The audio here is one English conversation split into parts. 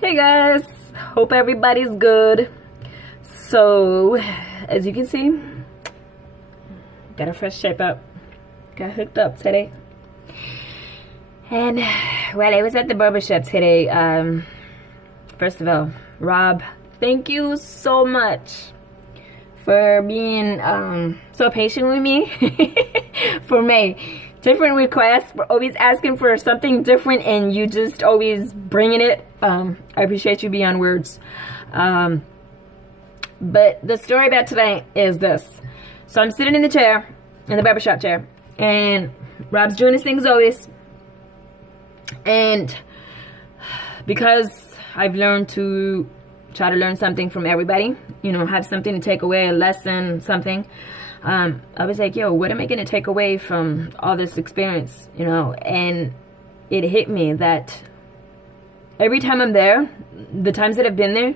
Hey guys, hope everybody's good. So as you can see, got a fresh shape up, got hooked up today. And well, I was at the barbershop today. First of all, Rob, thank you so much for being so patient with me for my different requests, for always asking for something different, and you just always bringing it. I appreciate you beyond words. But the story about tonight is this. So I'm sitting in the chair, in the barbershop chair, and Rob's doing his thing as always. And because I've learned to try to learn something from everybody, you know, have something to take away, a lesson, something. I was like, yo, what am I going to take away from all this experience, you know? And it hit me that every time I'm there, the times that I've been there,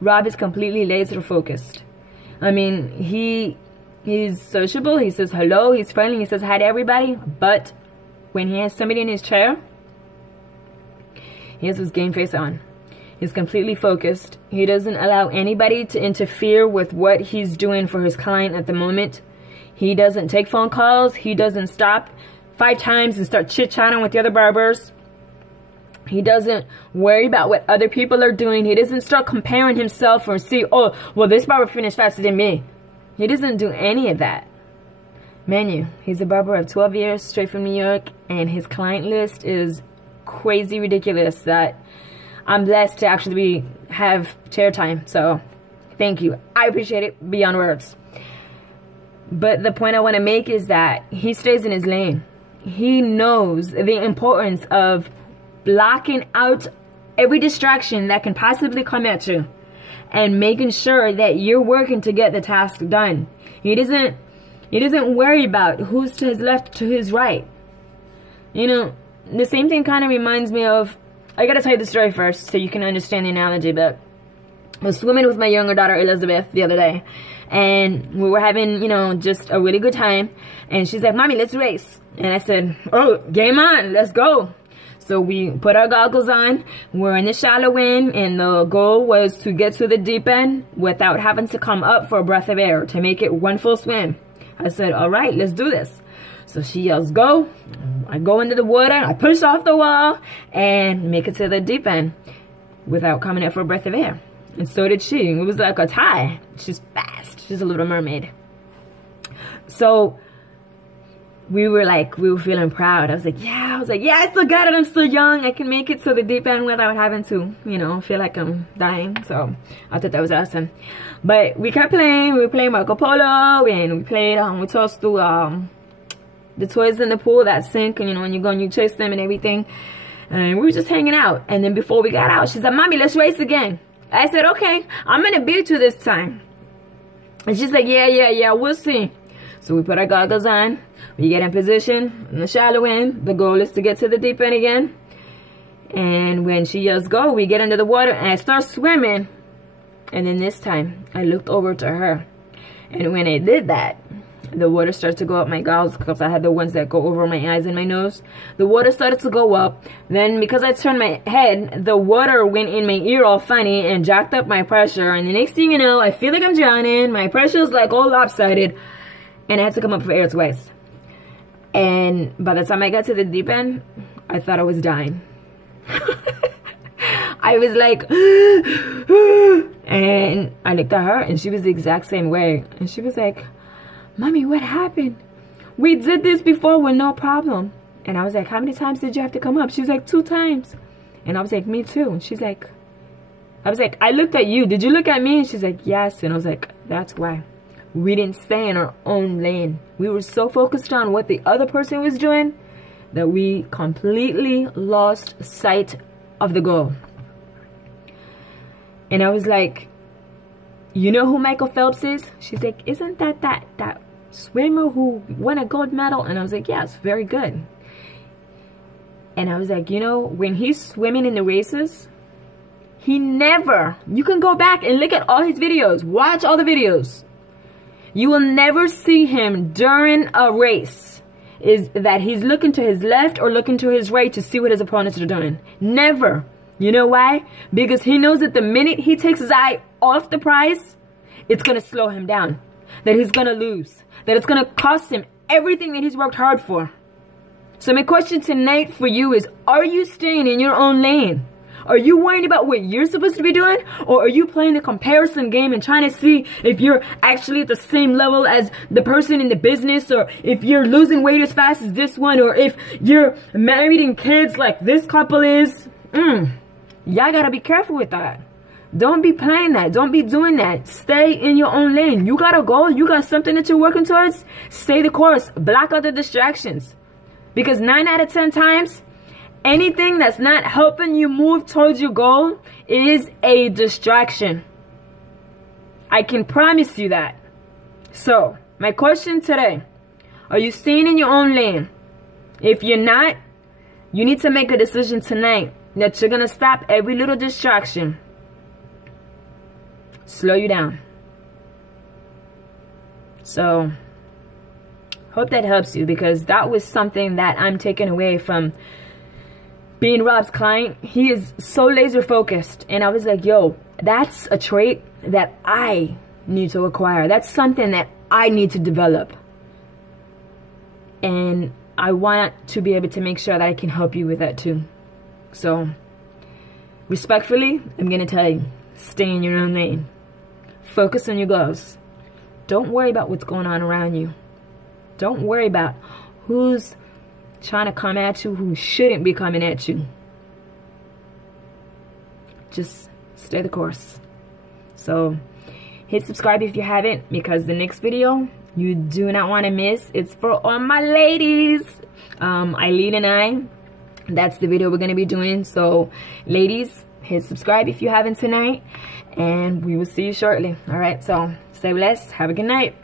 Rob is completely laser focused. I mean, he's sociable, he says hello, he's friendly, he says hi to everybody, but when he has somebody in his chair, he has his game face on. He's completely focused. He doesn't allow anybody to interfere with what he's doing for his client at the moment. He doesn't take phone calls. He doesn't stop 5 times and start chit-chatting with the other barbers. He doesn't worry about what other people are doing. He doesn't start comparing himself or see, oh, well, this barber finished faster than me. He doesn't do any of that. Man, he's a barber of 12 years, straight from New York, and his client list is crazy ridiculous that I'm blessed to actually have chair time. So thank you. I appreciate it beyond words. But the point I want to make is that he stays in his lane. He knows the importance of blocking out every distraction that can possibly come at you and making sure that you're working to get the task done. He doesn't worry about who's to his left, to his right. You know, the same thing kind of reminds me of, I gotta tell you the story first so you can understand the analogy, but I was swimming with my younger daughter Elizabeth the other day, and we were having, you know, just a really good time, and she's like, Mommy, let's race. And I said, oh, game on, let's go. So we put our goggles on, we're in the shallow end, and the goal was to get to the deep end without having to come up for a breath of air, to make it one full swim. I said, all right, let's do this. So she yells, go. I go into the water, I push off the wall, and make it to the deep end without coming up for a breath of air. And so did she. It was like a tie. She's fast. She's a little mermaid. So we were feeling proud. I was like, yeah, I still got it. I'm still young. I can make it to the deep end without having to, you know, feel like I'm dying. So I thought that was awesome. But we kept playing. We were playing Marco Polo, and we played, we tossed through, the toys in the pool that sink, and you know, when you go and you chase them and everything. And we were just hanging out. And then before we got out, she said, Mommy, let's race again. I said, okay, I'm going to beat you this time. And she's like, yeah, we'll see. So we put our goggles on. We get in position in the shallow end. The goal is to get to the deep end again. And when she yells go, we get into the water and I start swimming. And then this time, I looked over to her. And when I did that, the water started to go up my goggles, because I had the ones that go over my eyes and my nose. The water started to go up. Then because I turned my head, the water went in my ear all funny and jacked up my pressure. And the next thing you know, I feel like I'm drowning. My pressure is like all lopsided. And I had to come up for air twice. And by the time I got to the deep end, I thought I was dying. I was like, and I looked at her and she was the exact same way. And she was like, Mommy, what happened? We did this before with no problem. And I was like, how many times did you have to come up? She's like, 2 times. And I was like, me too. And she's like, I looked at you. Did you look at me? And she's like, yes. And I was like, that's why. We didn't stay in our own lane. We were so focused on what the other person was doing that we completely lost sight of the goal. And I was like, you know who Michael Phelps is? She's like, isn't that swimmer who won a gold medal? And I was like, yes, very good. And I was like, you know, when he's swimming in the races, he never, you can go back and look at all his videos, watch all the videos. You will never see him during a race is that he's looking to his left or looking to his right to see what his opponents are doing. Never. You know why? Because he knows that the minute he takes his eye off the prize, it's going to slow him down. That he's going to lose. That it's going to cost him everything that he's worked hard for. So my question tonight for you is, are you staying in your own lane? Are you worrying about what you're supposed to be doing? Or are you playing the comparison game and trying to see if you're actually at the same level as the person in the business? Or if you're losing weight as fast as this one? Or if you're married and kids like this couple is? Y'all gotta be careful with that. Don't be playing that. Don't be doing that. Stay in your own lane. You got a goal. You got something that you're working towards. Stay the course. Block out the distractions. Because 9 out of 10 times, anything that's not helping you move towards your goal is a distraction. I can promise you that. So, my question today, are you staying in your own lane? If you're not, you need to make a decision tonight that you're going to stop every little distraction. Slow you down. So, hope that helps you, because that was something that I'm taking away from being Rob's client. He is so laser focused, and I was like, yo, that's a trait that I need to acquire. That's something that I need to develop, and I want to be able to make sure that I can help you with that too. So respectfully, I'm gonna tell you, stay in your own lane. Focus on your goals. Don't worry about what's going on around you. Don't worry about who's trying to come at you, who shouldn't be coming at you. Just stay the course. So hit subscribe if you haven't, because the next video you do not want to miss. It's for all my ladies. Eileen and I, that's the video we're going to be doing. So ladies, hit subscribe if you haven't tonight, and we will see you shortly. All right, so stay blessed. Have a good night.